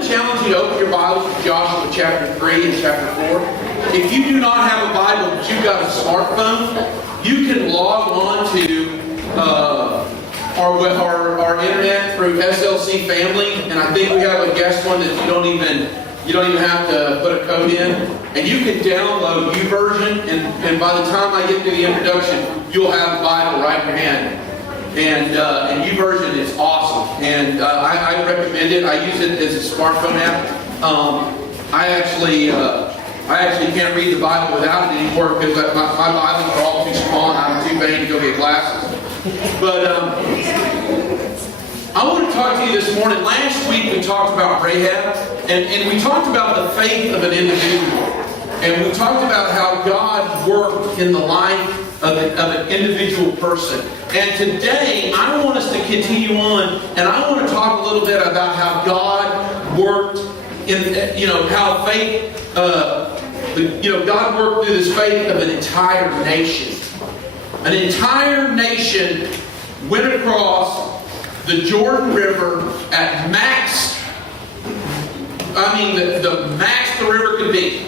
going to challenge you to open your Bibles to Joshua chapter 3 and chapter 4. If you do not have a Bible, but you've got a smartphone, you can log on to our internet through SLC Family, and I think we have a guest one that you don't even have to put a code in, and you can download YouVersion, and by the time I get to the introduction, you'll have the Bible right in your hand. And YouVersion is awesome, and I recommend it. I use it as a smartphone app. I actually can't read the Bible without it anymore because my Bibles are all too small and I'm too vain to go get glasses. But I want to talk to you this morning. Last week we talked about Rahab, and we talked about the faith of an individual. And we talked about how God worked in the life of an individual person. And today I want us to continue on, and I want to talk a little bit about how God worked in, how faith, God worked through this faith of an entire nation. An entire nation went across the Jordan River at max, the max the river could be.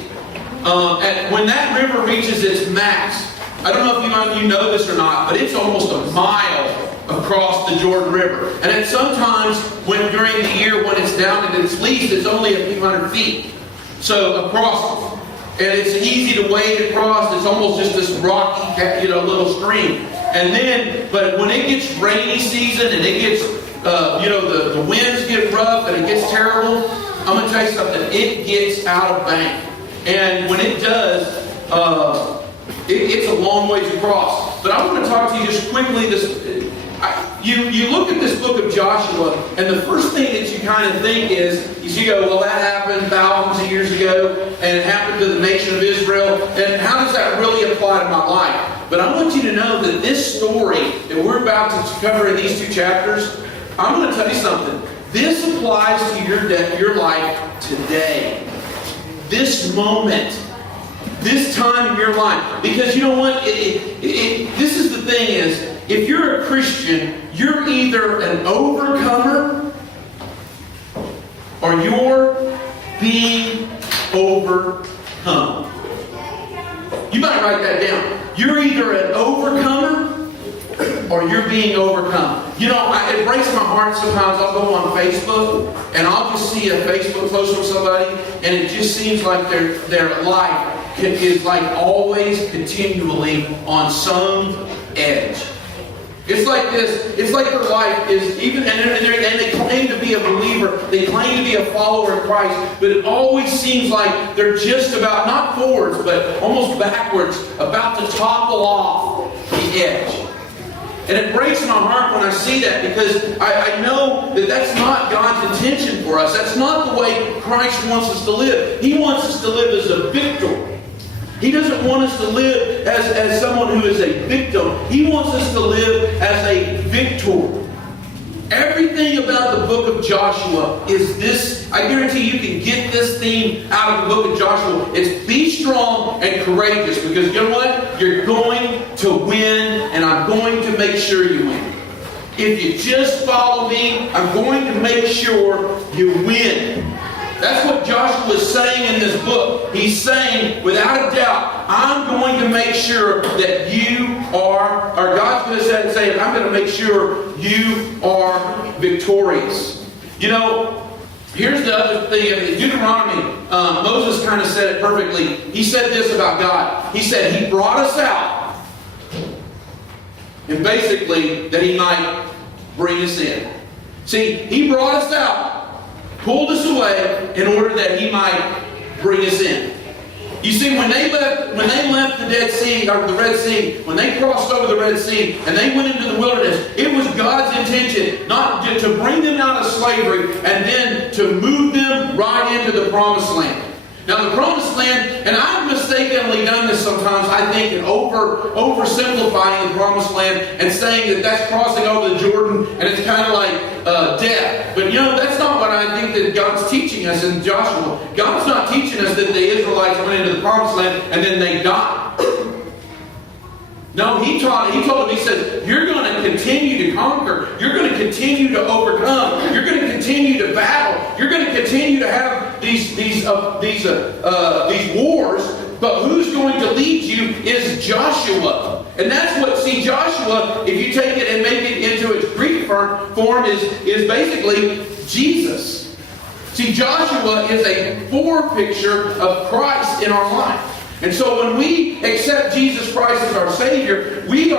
When that river reaches its max, I don't know if you know this or not, but it's almost a mile across the Jordan River. And at sometimes, during the year when it's down at its least, it's only a few hundred feet. So across, and it's easy to wade across. It's almost just this rocky, little stream. And then, but when it gets rainy season and it gets, the winds get rough and it gets terrible, I'm going to tell you something. It gets out of bank. And when it does, it's a long ways across. But I want to talk to you just quickly. You look at this book of Joshua, and the first thing that you kind of think is you go, well, that happened thousands of years ago, and it happened to the nation of Israel, and how does that really apply to my life? But I want you to know that this story that we're about to cover in these 2 chapters, I'm going to tell you something. This applies to your life today. This moment. This time in your life. Because you know what? This is the thing is, if you're a Christian, you're either an overcomer or you're being overcome. You might write that down. You're either an overcomer or you're being overcome. It breaks my heart sometimes. I'll go on Facebook and I'll just see a Facebook post from somebody and it just seems like their life is like always continually on some edge. It's like this. It's like their life is even, and they claim to be a believer. They claim to be a follower of Christ, but it always seems like they're just about, not forwards, but almost backwards, about to topple off the edge. And it breaks my heart when I see that because I know that that's not God's intention for us. That's not the way Christ wants us to live. He wants us to live as a victor. He doesn't want us to live as someone who is a victim. He wants us to live as a victor. Everything about the book of Joshua is this. I guarantee you can get this theme out of the book of Joshua. It's be strong and courageous because you know what? You're going to win and I'm going to make sure you win. If you just follow me, I'm going to make sure you win. That's what Joshua is saying in this book. He's saying, without a doubt, I'm going to make sure that you are, or God's going to say, I'm going to make sure you are victorious. Here's the other thing. In Deuteronomy, Moses kind of said it perfectly. He said this about God. He said, He brought us out, and basically, that He might bring us in. See, He brought us out, pulled us away in order that He might bring us in. You see, when they left the Red Sea, when they crossed over the Red Sea and they went into the wilderness, it was God's intention not to bring them out of slavery and then to move them right into the Promised Land. Now the Promised Land, and I've mistakenly done this sometimes, I think, in oversimplifying the Promised Land and saying that that's crossing over the Jordan and it's kind of like death. But that's not what I think that God's teaching us in Joshua. God's not teaching us that the Israelites went into the Promised Land and then they died. No, He told them, He said, you're going to continue to conquer. You're going to continue to overcome. You're going to continue to battle. You're going to continue to have these wars, but who's going to lead you is Joshua. And that's what, see, Joshua, if you take it and make it into its Greek form, is basically Jesus. See, Joshua is a forepicture of Christ in our life. And so when we accept Jesus Christ as our Savior, we go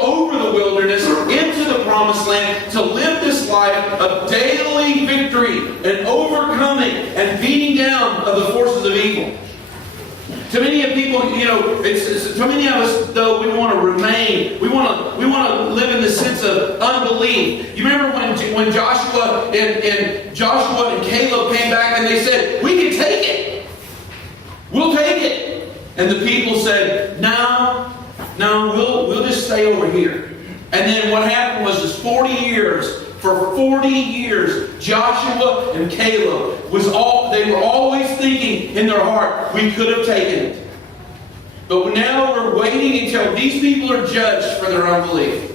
over the wilderness into the promised land to live this life of daily victory and overcoming and beating down of the forces of evil. To many of people, to many of us, though, we want to remain. We want to live in the sense of unbelief. You remember when Joshua and Caleb came back and they said, "We can take it. We'll take it." And the people said, "No, we'll just stay over here." And then what happened was this 40 years. For 40 years, Joshua and Caleb they were always thinking in their heart, we could have taken it. But now we're waiting until these people are judged for their unbelief.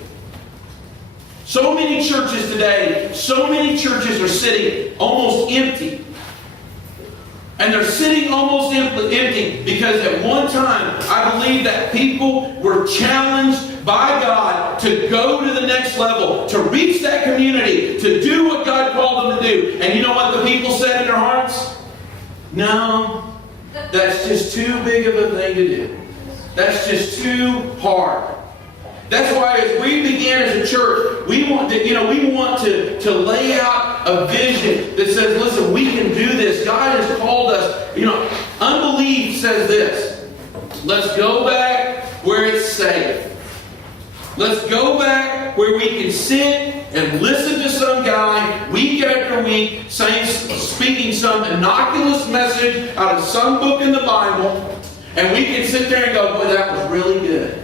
So many churches today, so many churches are sitting almost empty. And they're sitting almost empty because at one time, I believe that people were challenged by God to go to the next level, to reach that community, to do what God called them to do. And you know what the people said in their hearts? No, that's just too big of a thing to do. That's just too hard. That's why as we begin as a church, we want to lay out a vision that says, listen, we can do this. God has called us. Unbelief says this. Let's go back where it's safe. Let's go back where we can sit and listen to some guy week after week speaking some innocuous message out of some book in the Bible, and we can sit there and go, boy, that was really good.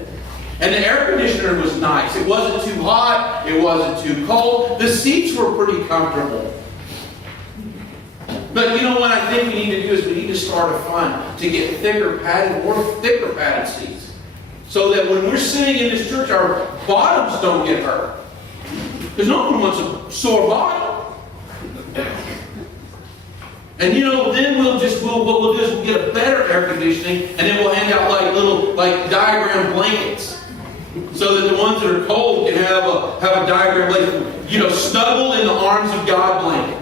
And the air conditioner was nice. It wasn't too hot. It wasn't too cold. The seats were pretty comfortable. But what I think we need to do is we need to start a fund to get thicker padded seats. So that when we're sitting in this church, our bottoms don't get hurt. Because no one wants a sore bottom. And then what we'll do is we'll get a better air conditioning, and then we'll hand out little diagram blankets. So that the ones that are cold can have a diagram blanket. Snuggle in the arms of God blanket.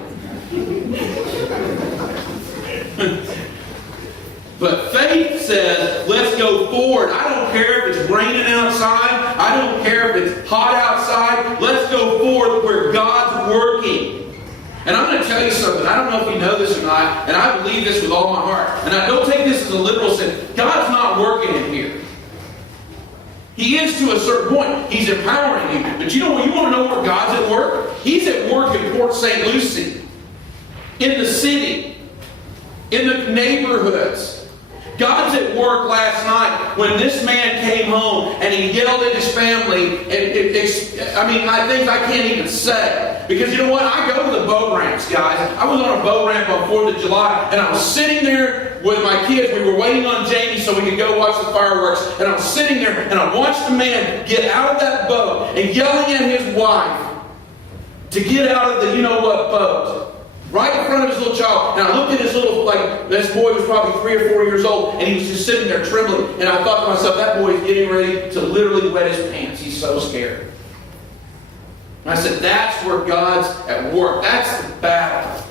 But faith says, let's go forward. I don't care if it's raining outside. I don't care if it's hot outside. Let's go forward where God's working. And I'm going to tell you something. I don't know if you know this or not, and I believe this with all my heart. And I don't take this as a literal sense. God's not working in here. He is to a certain point. He's empowering you. But you want to know where God's at work? He's at work in Port St. Lucie. In the city. In the neighborhoods. God's at work last night when this man came home and he yelled at his family. Things I can't even say. Because you know what? I go to the boat ramps, guys. I was on a boat ramp on 4th of July, and I was sitting there with my kids. We were waiting on Jamie so we could go watch the fireworks. And I was sitting there, and I watched the man get out of that boat and yelling at his wife to get out of the you-know-what boat. Right in front of his little child. And I looked at his this boy was probably 3 or 4 years old, and he was just sitting there trembling. And I thought to myself, that boy is getting ready to literally wet his pants. He's so scared. And I said, that's where God's at work. That's the battle.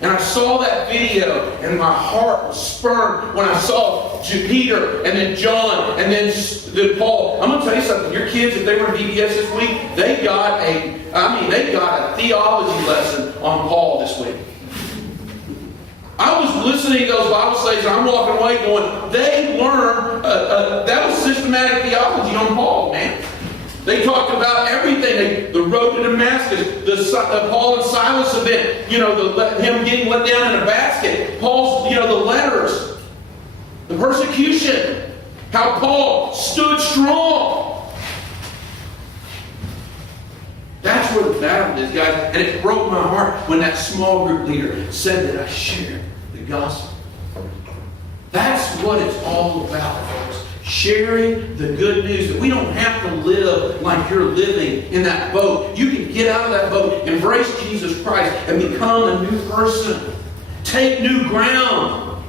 And I saw that video, and my heart was spurned when I saw Peter, and then John, and then Paul. I'm going to tell you something. Your kids, if they were in VBS this week, they got a theology lesson on Paul this week. I was listening to those Bible studies, and I'm walking away going, they learned, that was systematic theology on Paul, man. They talked about everything. The road to Damascus, the Paul and Silas event, him getting let down in a basket. Paul's, the letters, the persecution, how Paul stood strong. That's where the battle is, guys. And it broke my heart when that small group leader said that I shared the gospel. That's what it's all about, folks. Sharing the good news that we don't have to live like you're living in that boat. You can get out of that boat, embrace Jesus Christ, and become a new person. Take new ground.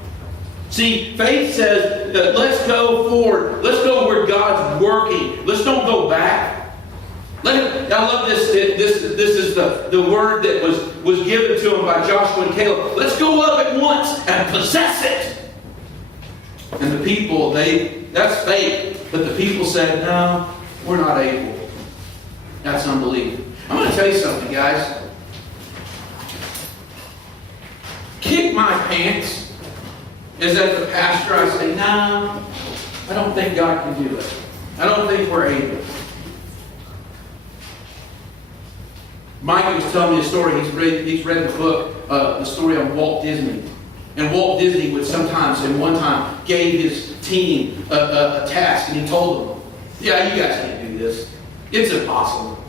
See, faith says that let's go forward. Let's go where God's working. Let's don't go back. I love this. This is the word that was given to them by Joshua and Caleb. Let's go up at once and possess it. And the people, that's faith. But the people said, no, we're not able. That's unbelief. I'm going to tell you something, guys. Kick my pants. Is that the pastor? I say, no, I don't think God can do it. I don't think we're able. Mike was telling me a story. He's read the book, the story of Walt Disney. And Walt Disney would sometimes, and one time, gave his team a task, and he told them, yeah, you guys can't do this. It's impossible.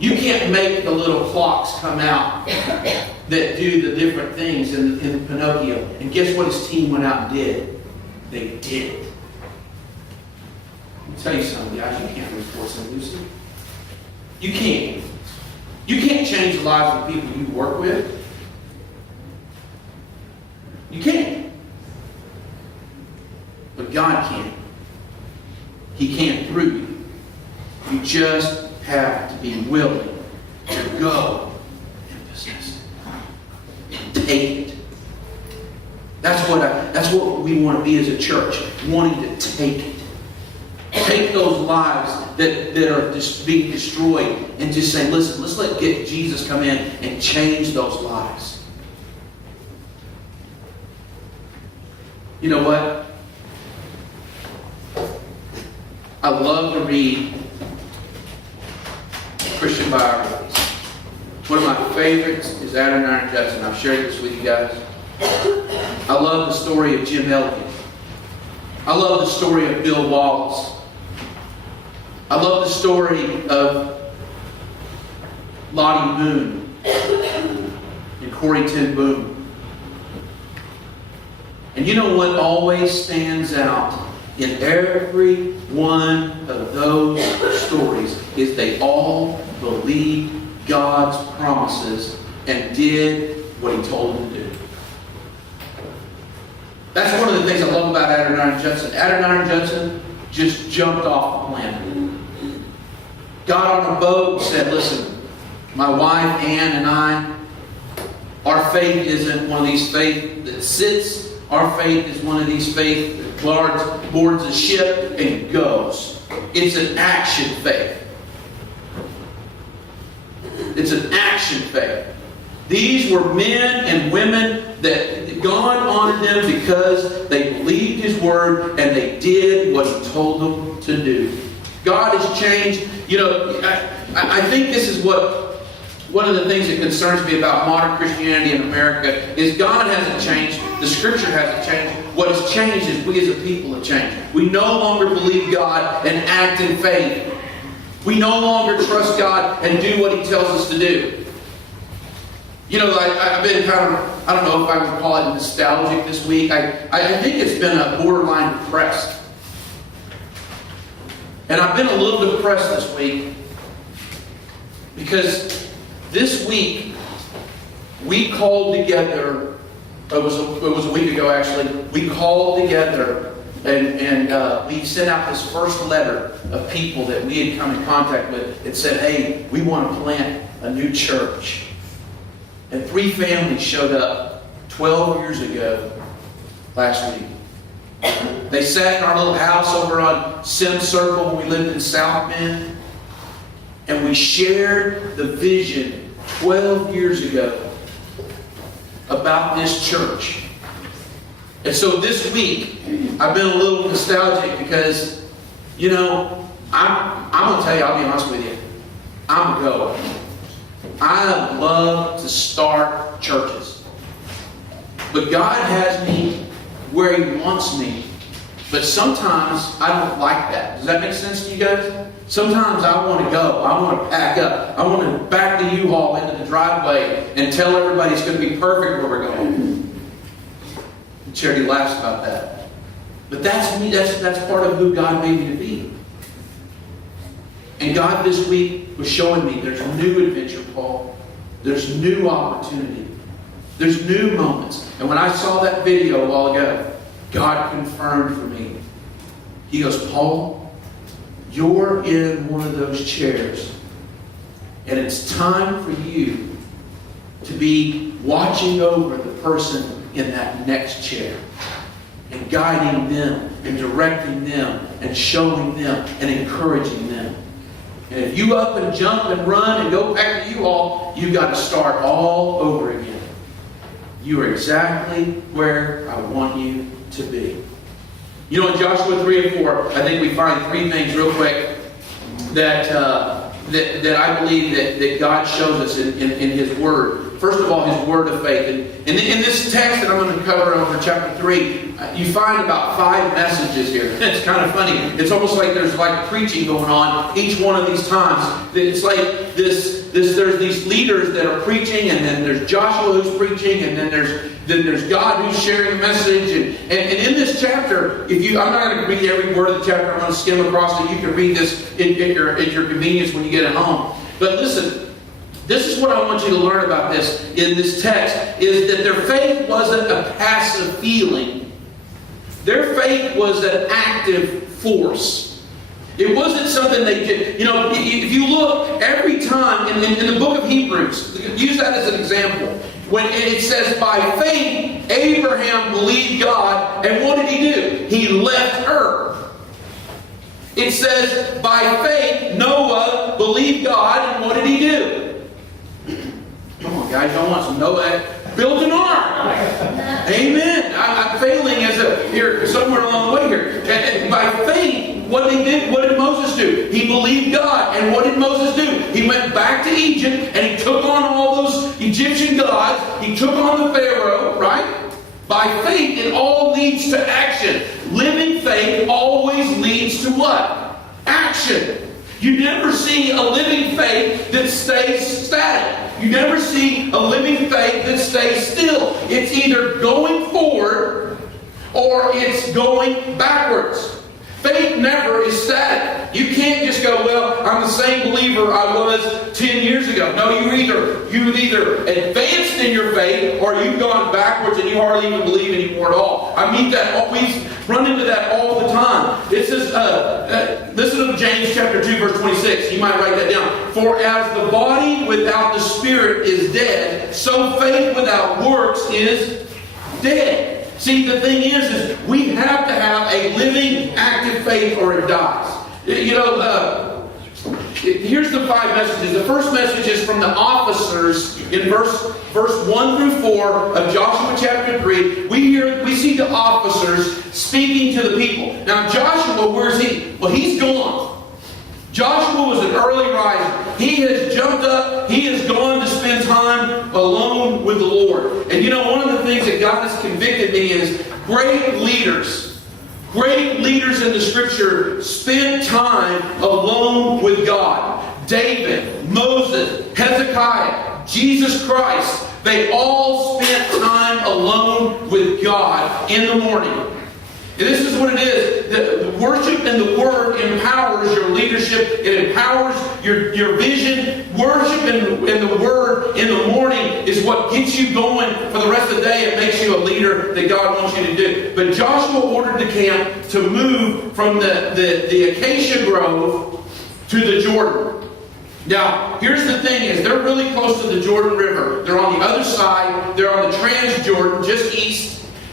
You can't make the little clocks come out that do the different things in Pinocchio. And guess what his team went out and did? They did it. I'll tell you something, guys. You can't reinforce and Lucy. You can't. You can't change the lives of the people you work with. You can't. But God can. He can through you. You just have to be willing to go and possess it. And take it. That's what we want to be as a church. Wanting to take it. Take those lives that are just being destroyed and just say, listen, let's let Jesus come in and change those lives. You know what? I love to read Christian biographies. One of my favorites is Adoniram Judson. I've shared this with you guys. I love the story of Jim Elliott. I love the story of Bill Wallace. I love the story of Lottie Moon and Corrie ten Boom. And you know what always stands out in every one of those stories is they all believed God's promises and did what He told them to do. That's one of the things I love about Adoniram Judson. Adoniram Judson just jumped off the planet. Got on a boat and said, listen, my wife Ann and I, our faith isn't one of these faith that sits. Our faith is one of these faith that boards a ship and goes. It's an action faith. It's an action faith. These were men and women that God honored them because they believed His Word and they did what He told them to do. God has changed. You know, I think this is one of the things that concerns me about modern Christianity in America is God hasn't changed. The Scripture hasn't changed. What has changed is we as a people have changed. We no longer believe God and act in faith. We no longer trust God and do what He tells us to do. You know, I've been kind of, I don't know if I would call it nostalgic this week. I think it's been a borderline depressed. And I've been a little depressed this week because this week we called together, it was a week ago actually, we called together and we sent out this first letter of people that we had come in contact with that said, hey, we want to plant a new church. And 3 families showed up 12 years ago last week. They sat in our little house over on Sim Circle when we lived in South Bend. And we shared the vision 12 years ago about this church. And so this week, I've been a little nostalgic because, you know, I'm going to tell you, I'll be honest with you, I'm going. I love to start churches. But God has me where He wants me. But sometimes I don't like that. Does that make sense to you guys? Sometimes I want to go. I want to pack up. I want to back the U-Haul into the driveway and tell everybody it's going to be perfect where we're going. Charity laughs about that. But that's me. That's part of who God made me to be. And God this week was showing me there's a new adventure, Paul. There's new opportunity. There's new moments. And when I saw that video a while ago, God confirmed for me. He goes, Paul, you're in one of those chairs. And it's time for you to be watching over the person in that next chair. And guiding them, and directing them, and showing them, and encouraging them. And if you up and jump and run and go back to you all, you've got to start all over again. You are exactly where I want you to be. You know, in Joshua 3 and 4, I think we find three things real quick that I believe that God shows us in His Word. First of all, His Word of faith. And in this text that I'm going to cover over chapter 3, you find about 5 messages here. It's kind of funny. It's almost like there's like preaching going on each one of these times. It's like there's these leaders that are preaching, and then there's Joshua who's preaching, and then there's God who's sharing a message. And in this chapter, I'm not going to read every word of the chapter. I'm going to skim across it. You can read this at your convenience when you get it home. But listen, this is what I want you to learn about this in this text, is that their faith wasn't a passive feeling. Their faith was an active force. It wasn't something they did. You know, if you look every time in the book of Hebrews, use that as an example. When it says, by faith, Abraham believed God, and what did he do? He left Ur. It says, by faith, Noah believed God, and what did he do? Come on, guys, y'all want some Noah? Built an ark. Amen. I'm failing here somewhere along the way here. And by faith, what did Moses do? He believed God. And what did Moses do? He went back to Egypt and he took on all those Egyptian gods. He took on the Pharaoh, right? By faith, it all leads to action. Living faith always leads to what? Action. You never see a living faith that stays static. You never see a living faith that stays still. It's either going forward or it's going backwards. Faith never is static. You can't just go, well, I'm the same believer I was 10 years ago. No, you've either advanced in your faith or you've gone backwards and you hardly even believe anymore at all. I meet that. We run into that all the time. This is listen to James chapter 2, verse 26. You might write that down. For as the body without the spirit is dead, so faith without works is dead. See, the thing is we have to have a living, active faith or it dies. You know, here's the 5 messages. The first message is from the officers in verse 1 through 4 of Joshua chapter 3. We see the officers speaking to the people. Now, Joshua, where's he? Well, he's gone. Joshua was an early riser. He has jumped up. He has gone to spend time alone with the Lord. And you know, one of the things that God has convicted me is great leaders in the Scripture spent time alone with God. David, Moses, Hezekiah, Jesus Christ. They all spent time alone with God in the morning. And this is what it is. The worship and the Word empowers your leadership. It empowers your vision. Worship and the Word in the morning is what gets you going for the rest of the day. It makes you a leader that God wants you to do. But Joshua ordered the camp to move from the acacia grove to the Jordan. Now, here's the thing is they're really close to the Jordan River. They're on the other side. They're on the Trans-Jordan, just east.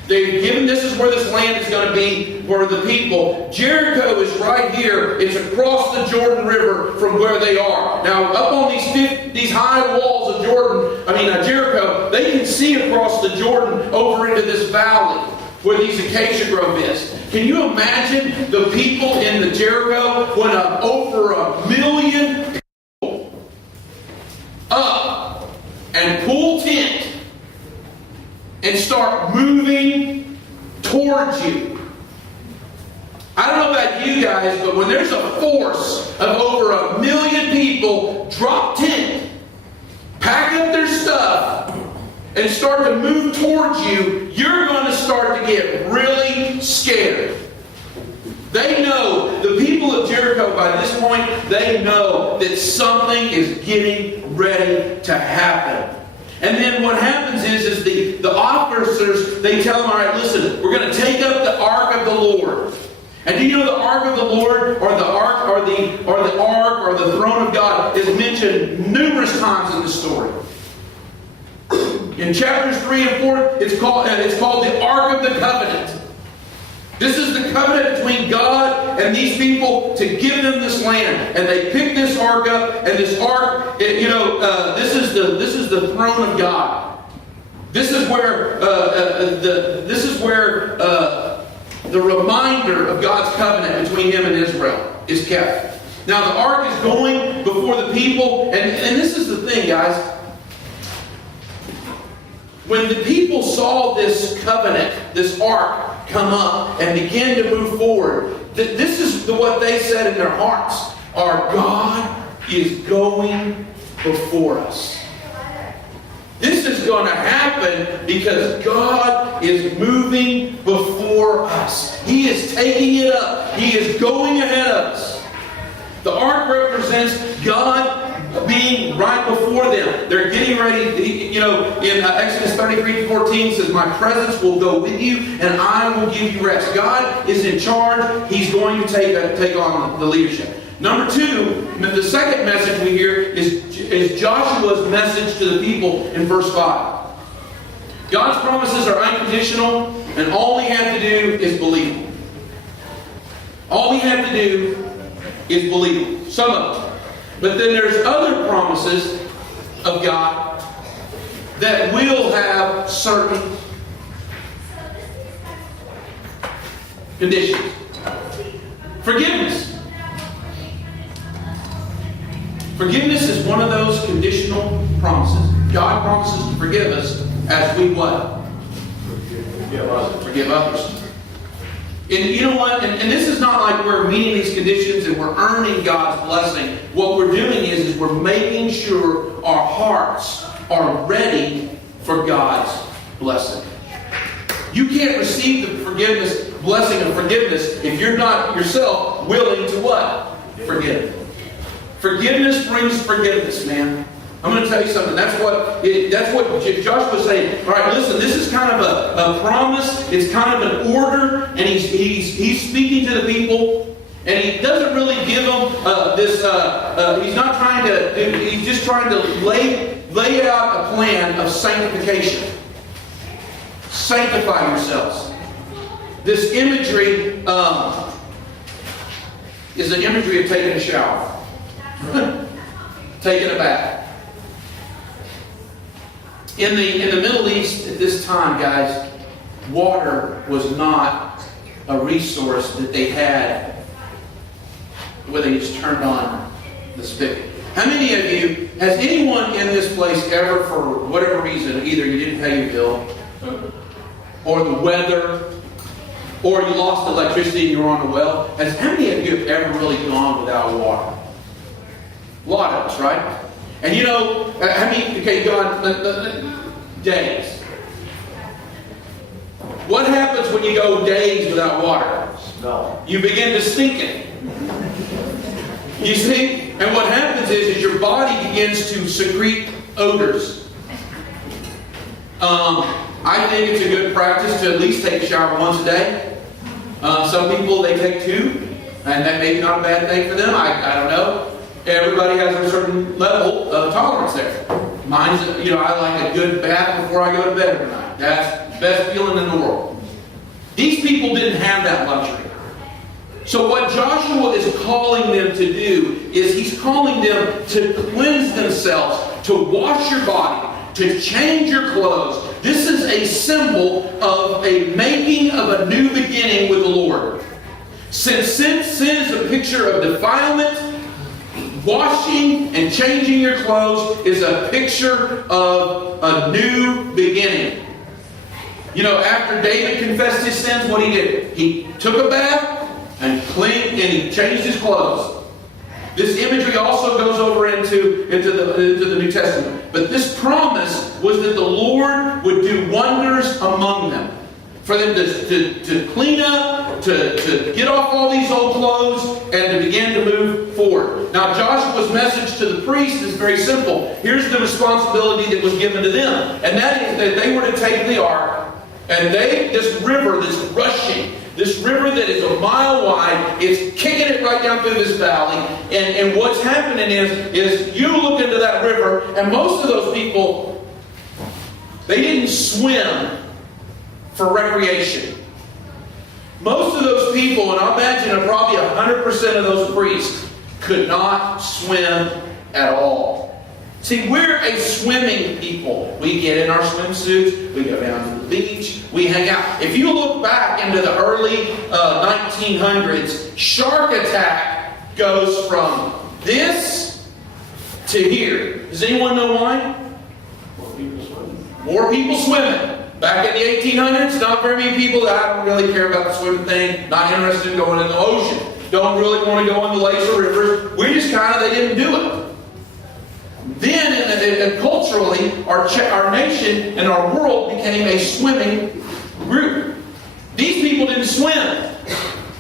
They've given this is where this land is going to be for the people. Jericho is right here. It's across the Jordan River from where they are. Now, up on these high walls of Jericho, they can see across the Jordan over into this valley where these acacia grove is. Can you imagine the people in the Jericho when over 1 million people up and pull tent and start moving towards you? I don't know about you guys, but when there's a force of over 1 million people drop tent, pack up their stuff, and start to move towards you, you're going to start to get really scared. They know, the people of Jericho by this point, they know that something is getting ready to happen. And then what happens is the officers, they tell them, all right, listen, we're going to take up the ark of the Lord. And do you know the ark of the Lord, or the ark, or the throne of God is mentioned numerous times in the story. In chapters 3 and 4, it's called the Ark of the Covenant. This is the covenant between God and these people to give them this land. And they pick this ark up, and this ark, this is the throne of God. This is where the reminder of God's covenant between Him and Israel is kept. Now the ark is going before the people, and this is the thing, guys. When the people saw this covenant, this ark, come up and begin to move forward, this is what they said in their hearts. Our God is going before us. This is going to happen because God is moving before us. He is taking it up. He is going ahead of us. The ark represents God being right before them. They're getting ready. In Exodus 33:14 says, my presence will go with you and I will give you rest. God is in charge. He's going to take on the leadership. Number 2, the second message we hear is Joshua's message to the people in verse 5. God's promises are unconditional, and all we have to do is believe them. All we have to do is believe them. Some of them. But then there's other promises of God that will have certain conditions. Forgiveness. Forgiveness is one of those conditional promises. God promises to forgive us as we what? Forgive others. And you know what? And this is not like we're meeting these conditions and we're earning God's blessing. What we're doing is we're making sure our hearts are ready for God's blessing. You can't receive the blessing of forgiveness if you're not yourself willing to what? Forgive. Forgiveness brings forgiveness, man. I'm going to tell you something. That's what Joshua's saying. All right, listen. This is kind of a promise. It's kind of an order, and he's speaking to the people, and he doesn't really give them this. He's not trying to. He's just trying to lay out a plan of sanctification. Sanctify yourselves. This imagery is an imagery of taking a shower, taking a bath. In the Middle East at this time, guys, water was not a resource that they had where they just turned on the spigot. How many of you, has anyone in this place ever, for whatever reason, either you didn't pay your bill, or the weather, or you lost electricity and you were on a well, how many of you have ever really gone without water? A lot of us, right? And you know, God, days. What happens when you go days without water? Smell. You begin to stink it. You see? And what happens is your body begins to secrete odors. I think it's a good practice to at least take a shower once a day. Some people, they take 2, and that may be not a bad thing for them. I don't know. Everybody has a certain level of tolerance there. Mine's, I like a good bath before I go to bed every night. That's the best feeling in the world. These people didn't have that luxury. So what Joshua is calling them to do is he's calling them to cleanse themselves, to wash your body, to change your clothes. This is a symbol of a making of a new beginning with the Lord. Since sin is a picture of defilement, washing and changing your clothes is a picture of a new beginning. After David confessed his sins, what he did? He took a bath and cleaned, and he changed his clothes. This imagery also goes over into the New Testament. But this promise was that the Lord would do wonders among them. For them to clean up to get off all these old clothes and to begin to move forward. Now, Joshua's message to the priests is very simple. Here's the responsibility that was given to them. And that is that they were to take the ark, and this river that's rushing, this river that is a mile wide, it's kicking it right down through this valley. And what's happening is you look into that river, and most of those people, they didn't swim for recreation. Most of those people, and I imagine probably 100% of those priests, could not swim at all. See, we're a swimming people. We get in our swimsuits, we go down to the beach, we hang out. If you look back into the early 1900s, shark attack goes from this to here. Does anyone know why? More people swimming. Back in the 1800s, not very many people that I don't really care about the swimming thing, not interested in going in the ocean, don't really want to go in the lakes or rivers. We just they didn't do it. Then, and culturally, our nation and our world became a swimming group. These people didn't swim.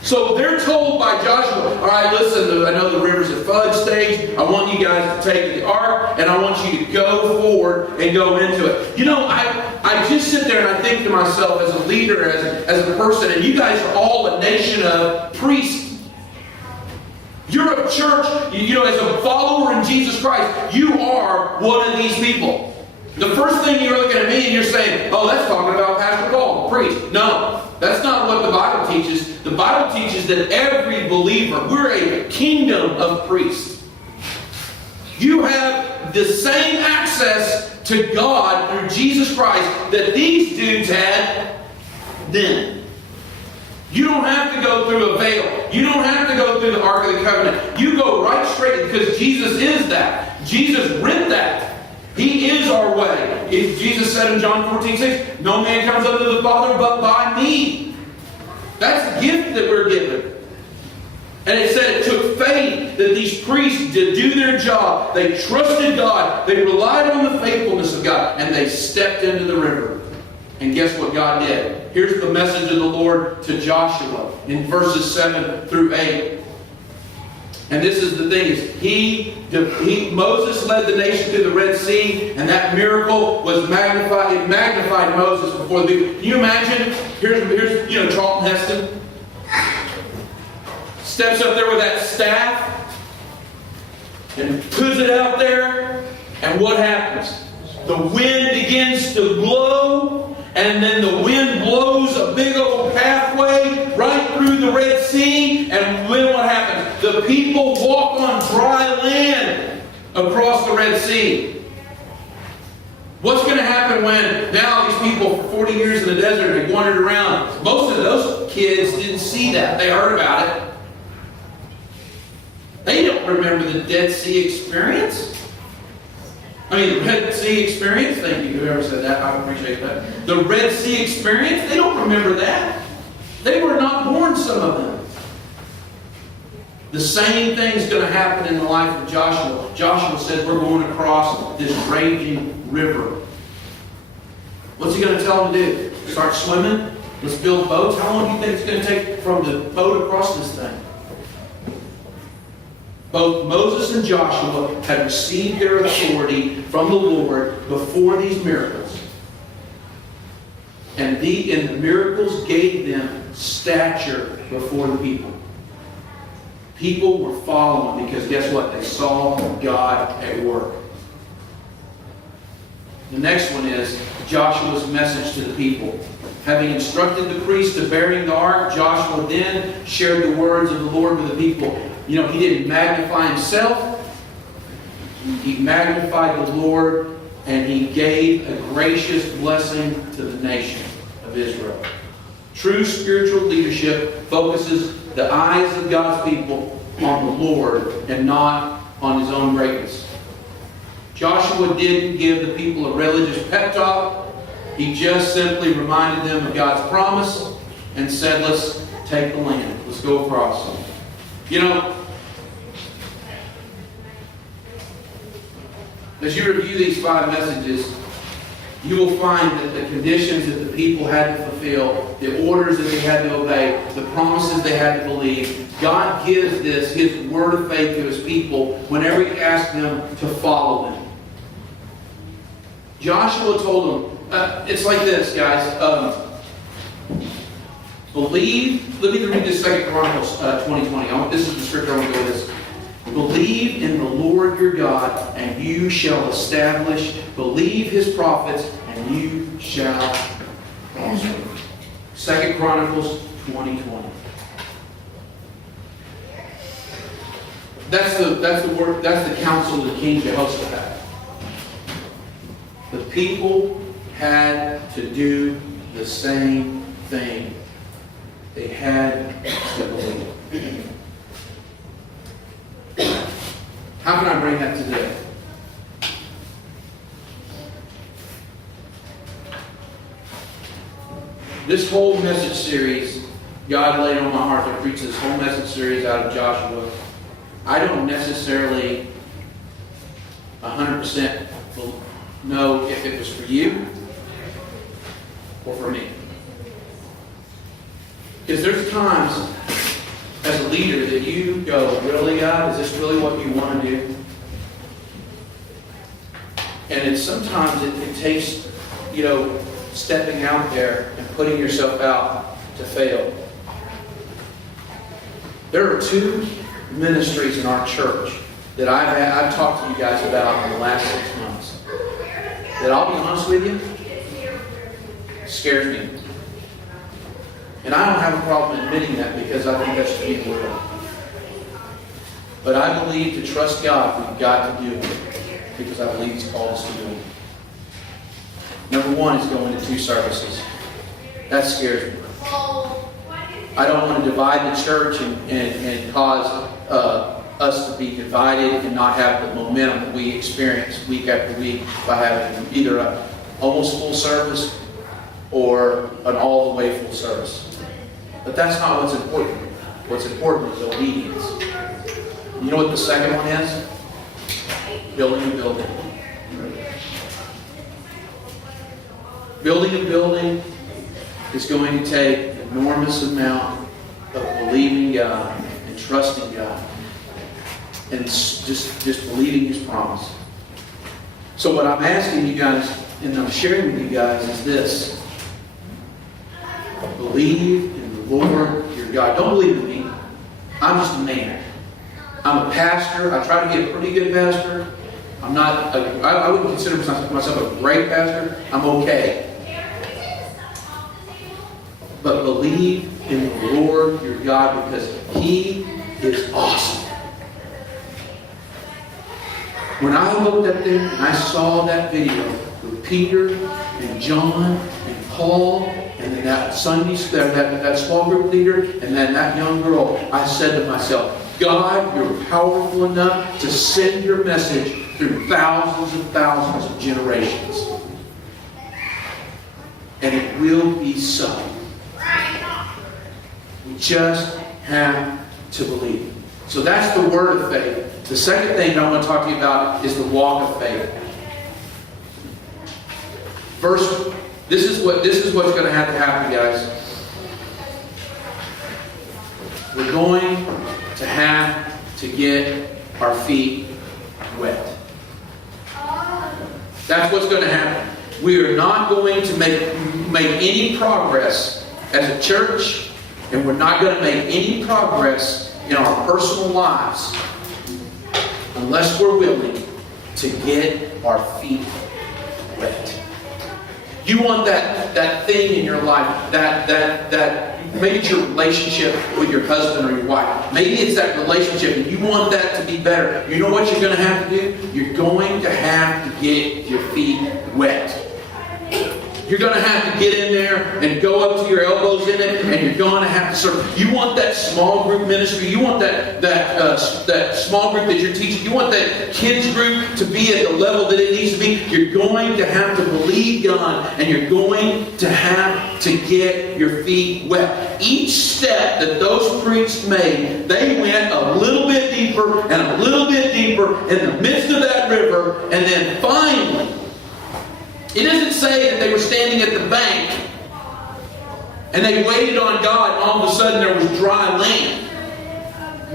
So they're told by Joshua, all right, listen, I know the river's at flood stage. I want you guys to take the ark, and I want you to go forward and go into it. You know, I just sit there and I think to myself as a leader, as a person, and you guys are all a nation of priests. You're a church, as a follower in Jesus Christ, you are one of these people. The first thing you're looking at me and you're saying, oh, that's talking about Pastor Paul, the priest. No, that's not what the Bible teaches. The Bible teaches that every believer, we're a kingdom of priests. You have the same access to God through Jesus Christ that these dudes had then. You don't have to go through a veil. You don't have to go through the Ark of the Covenant. You go right straight because Jesus is that. Jesus writ that. He is our way. Jesus said in John 14:6, no man comes unto the Father but by me. That's a gift that we're given. And it said it took faith that these priests did do their job. They trusted God. They relied on the faithfulness of God. And they stepped into the river. And guess what God did? Here's the message of the Lord to Joshua in verses 7 through 8. And this is the thing. Moses led the nation through the Red Sea, and that miracle was magnified. It magnified Moses before the people. Can you imagine? Here's Charlton Heston. Steps up there with that staff and puts it out there. And what happens? The wind begins to blow. And then the wind blows a big old pathway right through the Red Sea. And then what happens? The people walk on dry land across the Red Sea. What's going to happen when now these people for 40 years in the desert have wandered around? Most of those kids didn't see that. They heard about it. They don't remember the Dead Sea experience. The Red Sea experience. Thank you, whoever said that. I appreciate that. The Red Sea experience. They don't remember that. They were not born, some of them. The same thing's going to happen in the life of Joshua. Joshua says we're going across this raging river. What's he going to tell them to do? Start swimming? Let's build boats? How long do you think it's going to take from the boat across this thing? Both Moses and Joshua had received their authority from the Lord before these miracles. And the miracles gave them stature before the people. People were following because guess what? They saw God at work. The next one is Joshua's message to the people. Having instructed the priests to bearing the ark, Joshua then shared the words of the Lord with the people. He didn't magnify himself. He magnified the Lord, and he gave a gracious blessing to the nation of Israel. True spiritual leadership focuses the eyes of God's people on the Lord and not on his own greatness. Joshua didn't give the people a religious pep talk. He just simply reminded them of God's promise and said, let's take the land. Let's go across. As you review these 5 messages, you will find that the conditions that the people had to fulfill, the orders that they had to obey, the promises they had to believe, God gives this, His word of faith to His people whenever He asks them to follow them. Joshua told them, it's like this, guys. Believe, let me read this 2 Chronicles 20:20. This is the scripture I want to go with this. Believe in the Lord your God, and you shall establish. Believe His prophets, and you shall prosper. 2 Chronicles 20:20. That's the word. That's the counsel of the king Jehoshaphat. The people had to do the same thing. They had to believe. How can I bring that today? This whole message series, God laid on my heart to preach this whole message series out of Joshua. I don't necessarily 100% know if it was for you or for me. Because there's times as a leader that you go, really, God? Is this really what you want to do? And sometimes it takes, stepping out there and putting yourself out to fail. There are two ministries in our church that I've talked to you guys about in the last 6 months. That I'll be honest with you, scares me. And I don't have a problem admitting that because I think that's just being real. But I believe to trust God, we've got to do it because I believe He's called us to do it. Number one is going to 2 services. That scares me. I don't want to divide the church and cause us to be divided and not have the momentum that we experience week after week by having either an almost full service or an all the way full service. But that's not what's important. What's important is obedience. You know what the second one is? Building a building. Building a building is going to take an enormous amount of believing God and trusting God and just believing His promise. So what I'm asking you guys and I'm sharing with you guys is this. Believe in the Lord your God. Don't believe in me. I'm just a man. I'm a pastor. I try to be a pretty good pastor. I wouldn't consider myself a great pastor. I'm okay. But believe in the Lord your God because He is awesome. When I looked at them and I saw that video with Peter and John and Paul and then that Sunday that small group leader and then that young girl, I said to myself, God, you're powerful enough to send your message through thousands and thousands of generations. And it will be so. We just have to believe. So that's the word of faith. The second thing I want to talk to you about is the walk of faith. This is what's going to have to happen, guys. We're going to have to get our feet wet. That's what's going to happen. We are not going to make any progress as a church, and we're not going to make any progress in our personal lives unless we're willing to get our feet wet. You want that thing in your life, that maybe it's your relationship with your husband or your wife. Maybe it's that relationship and you want that to be better. You know what you're going to have to do? You're going to have to get your feet wet. You're going to have to get in there and go up to your elbows in it, and you're going to have to serve. You want that small group ministry. You want that small group that you're teaching. You want that kids group to be at the level that it needs to be. You're going to have to believe God, and you're going to have to get your feet wet. Each step that those priests made, they went a little bit deeper and a little bit deeper in the midst of that river, and then finally, It doesn't say that they were standing at the bank and they waited on God and all of a sudden there was dry land.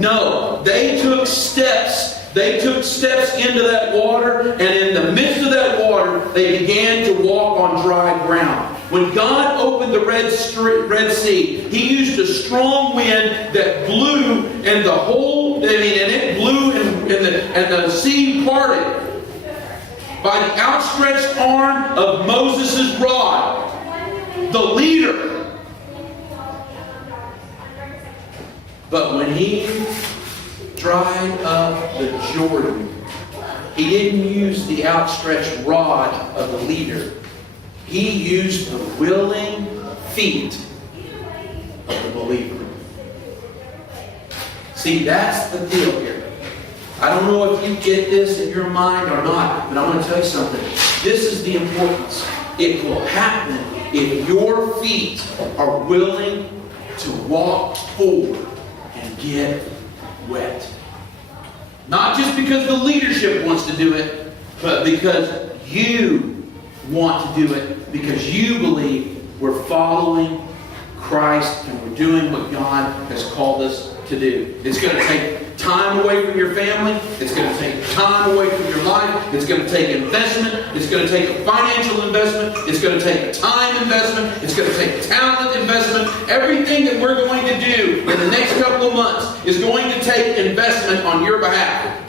No, they took steps. They took steps into that water, and in the midst of that water, they began to walk on dry ground. When God opened the Red Sea, He used a strong wind that blew, and it blew, and the sea parted by the outstretched arm of Moses' rod, the leader. But when He dried up the Jordan, He didn't use the outstretched rod of the leader. He used the willing feet of the believer. See, that's the deal here. I don't know if you get this in your mind or not, but I'm going to tell you something. This is the importance. It will happen if your feet are willing to walk forward and get wet. Not just because the leadership wants to do it, but because you want to do it, because you believe we're following Christ and we're doing what God has called us to do. It's going to take time away from your family. It's going to take time away from your life. It's going to take investment. It's going to take a financial investment. It's going to take a time investment. It's going to take a talent investment. Everything that we're going to do in the next couple of months is going to take investment on your behalf.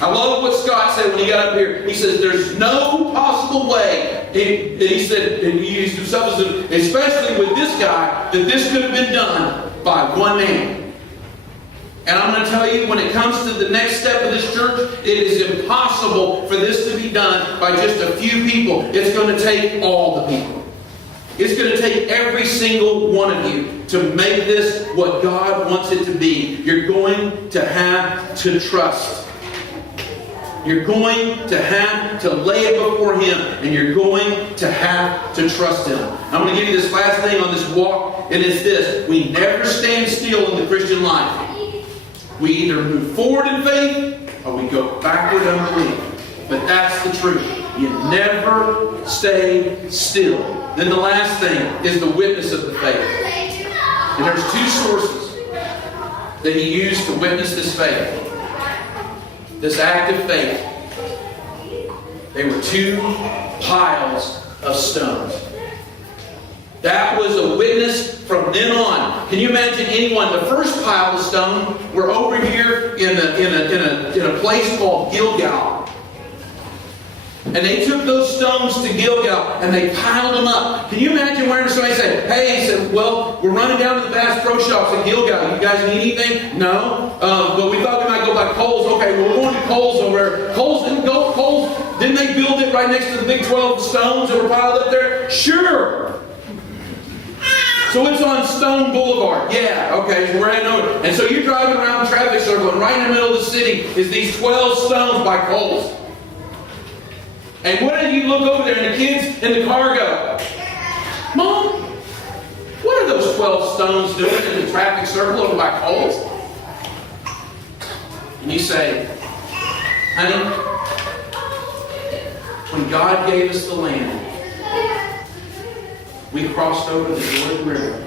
I love what Scott said when he got up here. He says, there's no possible way, he said, and he used himself as especially with this guy, that this could have been done by one man. And I'm going to tell you, when it comes to the next step of this church, it is impossible for this to be done by just a few people. It's going to take all the people. It's going to take every single one of you to make this what God wants it to be. You're going to have to trust. You're going to have to lay it before Him, and you're going to have to trust Him. I'm going to give you this last thing on this walk, and it's this. We never stand still in the Christian life. We either move forward in faith, or we go backward in unbelief. But that's the truth. You never stay still. Then the last thing is the witness of the faith. And there's two sources that He used to witness this faith. This act of faith. They were two piles of stones. That was a witness from then on. Can you imagine anyone? The first pile of stone were over here in a place called Gilgal. And they took those stones to Gilgal and they piled them up. Can you imagine whenever somebody said, hey, he said, well, we're running down to the Bass Pro Shops at Gilgal. You guys need anything? No. But we thought we might go by Kohl's. Okay, well, we're going to Kohl's over there. Kohl's didn't go. Kohl's, didn't they build it right next to the big 12 stones that were piled up there? Sure. So it's on Stone Boulevard. Yeah, okay, so we're heading over. And so you're driving around the traffic circle, and right in the middle of the city is these 12 stones by Kohl's. And what did you look over there, and the kids in the car go, Mom, what are those 12 stones doing in the traffic circle over by Kohl's? And you say, honey, when God gave us the land, we crossed over the Jordan River.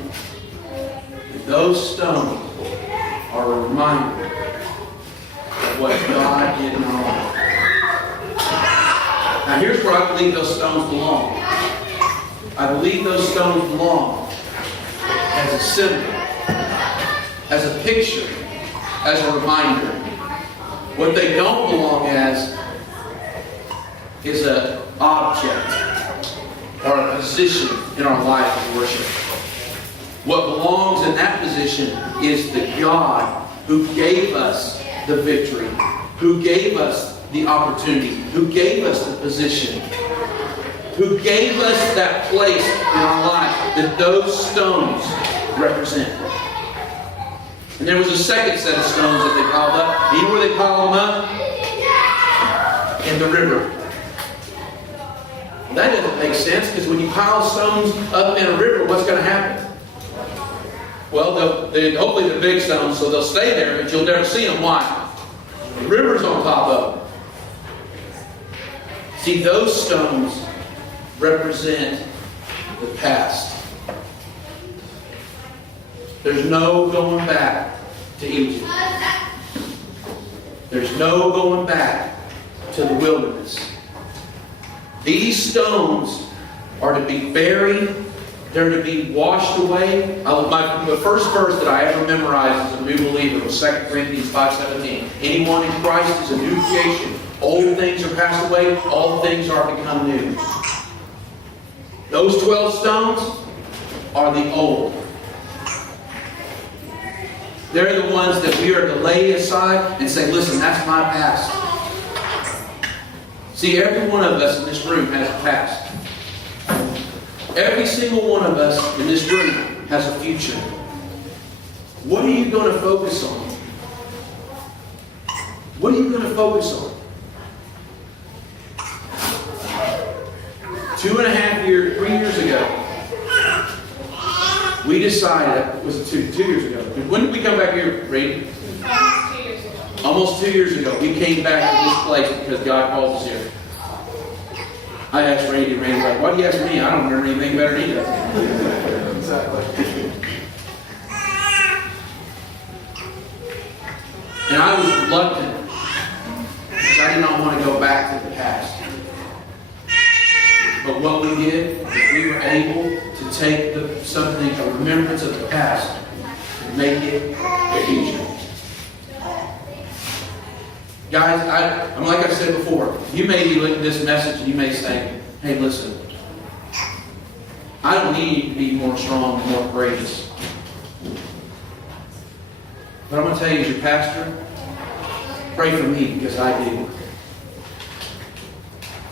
And those stones are a reminder of what God did in our life. Now here's where I believe those stones belong. I believe those stones belong as a symbol, as a picture, as a reminder. What they don't belong as is an object or a position in our life of worship. What belongs in that position is the God who gave us the victory, who gave us the opportunity, who gave us the position, who gave us that place in our life that those stones represent. And there was a second set of stones that they piled up. You know where they piled them up? In the river. That doesn't make sense, because when you pile stones up in a river, what's going to happen? Well, hopefully they're big stones, so they'll stay there, but you'll never see them. Why? The river's on top of them. See, those stones represent the past. There's no going back to Egypt. There's no going back to the wilderness. These stones are to be buried. They're to be washed away. The first verse that I ever memorized as a new believer was 2 Corinthians 5:17. Anyone in Christ is a new creation. Old things are passed away. All things are become new. Those 12 stones are the old. They're the ones that we are to lay aside and say, listen, that's my past. See, every one of us in this room has a past. Every single one of us in this room has a future. What are you going to focus on? What are you going to focus on? 3 years ago, we decided, was it 2 years ago? When did we come back here, Reed? Almost 2 years ago. Almost 2 years ago, we came back to this place because God called us here. I asked Randy, and Randy's like, why do you ask me? I don't remember anything better than he does. Exactly. And I was reluctant because I did not want to go back to the past. But what we did is we were able to take something, a remembrance of the past, and make it the future. Guys, I'm like I said before, you may be looking at this message and you may say, hey, listen, I don't need you to be more strong and more courageous. But I'm going to tell you as your pastor, pray for me because I do.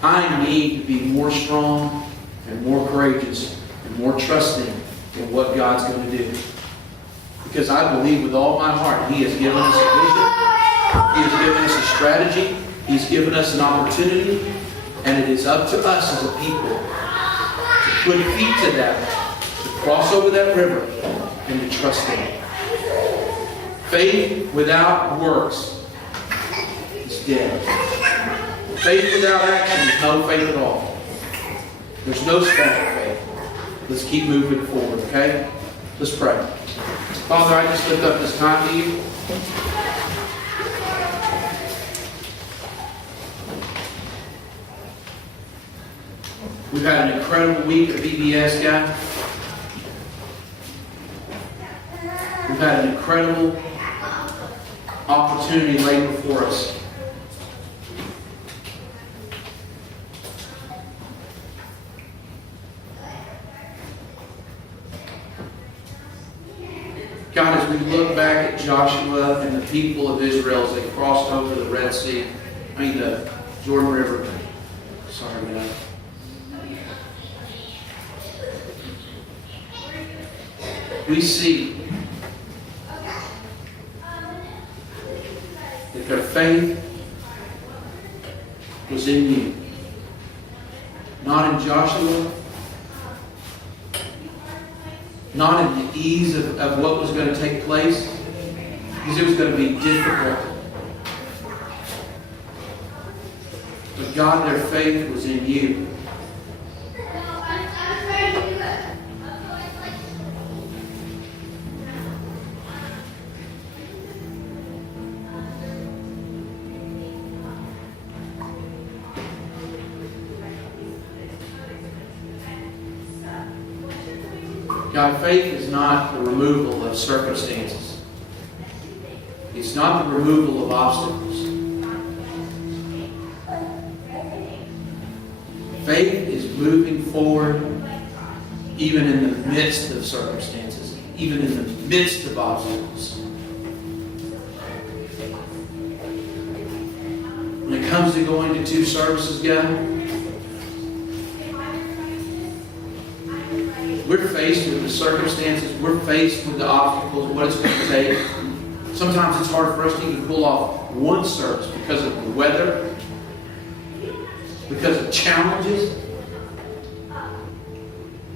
I need to be more strong and more courageous and more trusting in what God's going to do. Because I believe with all my heart He has given us a vision. He has given us a strategy. He's given us an opportunity. And it is up to us as a people to put feet to that, to cross over that river, and to trust Him. Faith without works is dead. Faith without action is no faith at all. There's no static faith. Let's keep moving forward, okay? Let's pray. Father, I just lift up this time to you. We've had an incredible week of VBS, guys. We've had an incredible opportunity laid before us. God, as we look back at Joshua and the people of Israel as they crossed over the the Jordan River. Sorry, man. We see that their faith was in you. Not in Joshua. Not in the ease of what was going to take place. Because it was going to be difficult. But God, their faith was in you. God, faith is not the removal of circumstances. It's not the removal of obstacles. Faith is moving forward even in the midst of circumstances, even in the midst of obstacles. When it comes to going to 2 services, God, we're faced with the circumstances, we're faced with the obstacles, what it's going to take. Sometimes it's hard for us to even pull off one service because of the weather, because of challenges.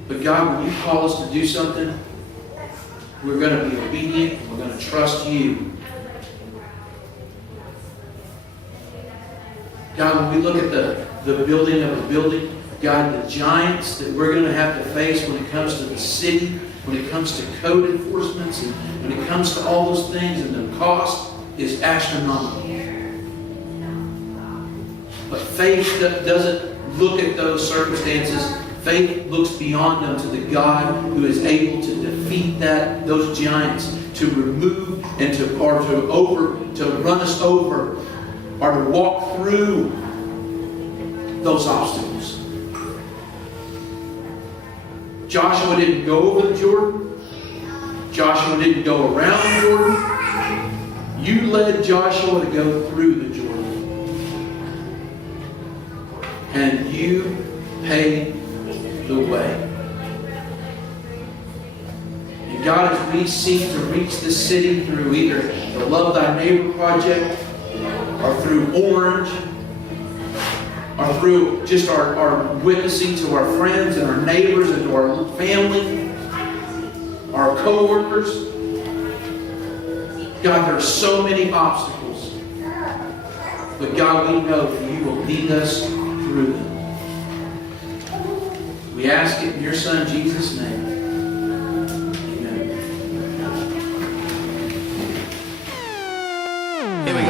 But God, when you call us to do something, we're going to be obedient and we're going to trust you. God, when we look at the building of a building, God, the giants that we're going to have to face when it comes to the city, when it comes to code enforcements, and when it comes to all those things, and the cost is astronomical. But faith doesn't look at those circumstances. Faith looks beyond them to the God who is able to defeat those giants, to remove and to run us over, or to walk through those obstacles. Joshua didn't go over the Jordan. Joshua didn't go around Jordan. You led Joshua to go through the Jordan. And you paid the way. And God, as we seek to reach this city through either the Love Thy Neighbor project, or through Orange, or through just our witnessing to our friends and our neighbors and to our family, our co-workers, God, there are so many obstacles. But God, we know that you will lead us through them. We ask it in your Son, Jesus' name. Amen. Here we go.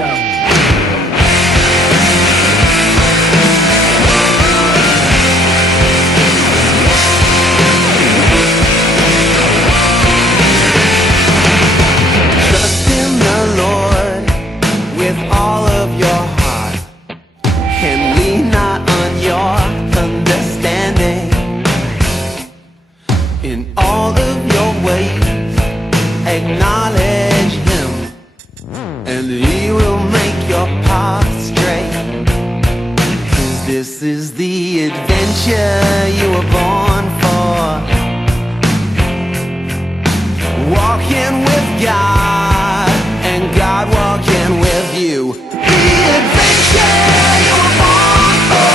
In all of your ways, acknowledge Him, and He will make your path straight. 'Cause this is the adventure you were born for, walking with God, and God walking with you. The adventure you were born for,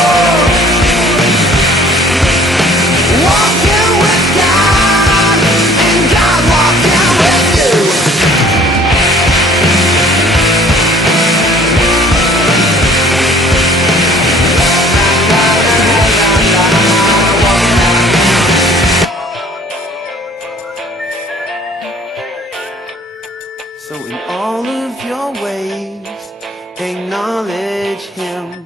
walking with God, and God walking with you. So in all of your ways, acknowledge Him.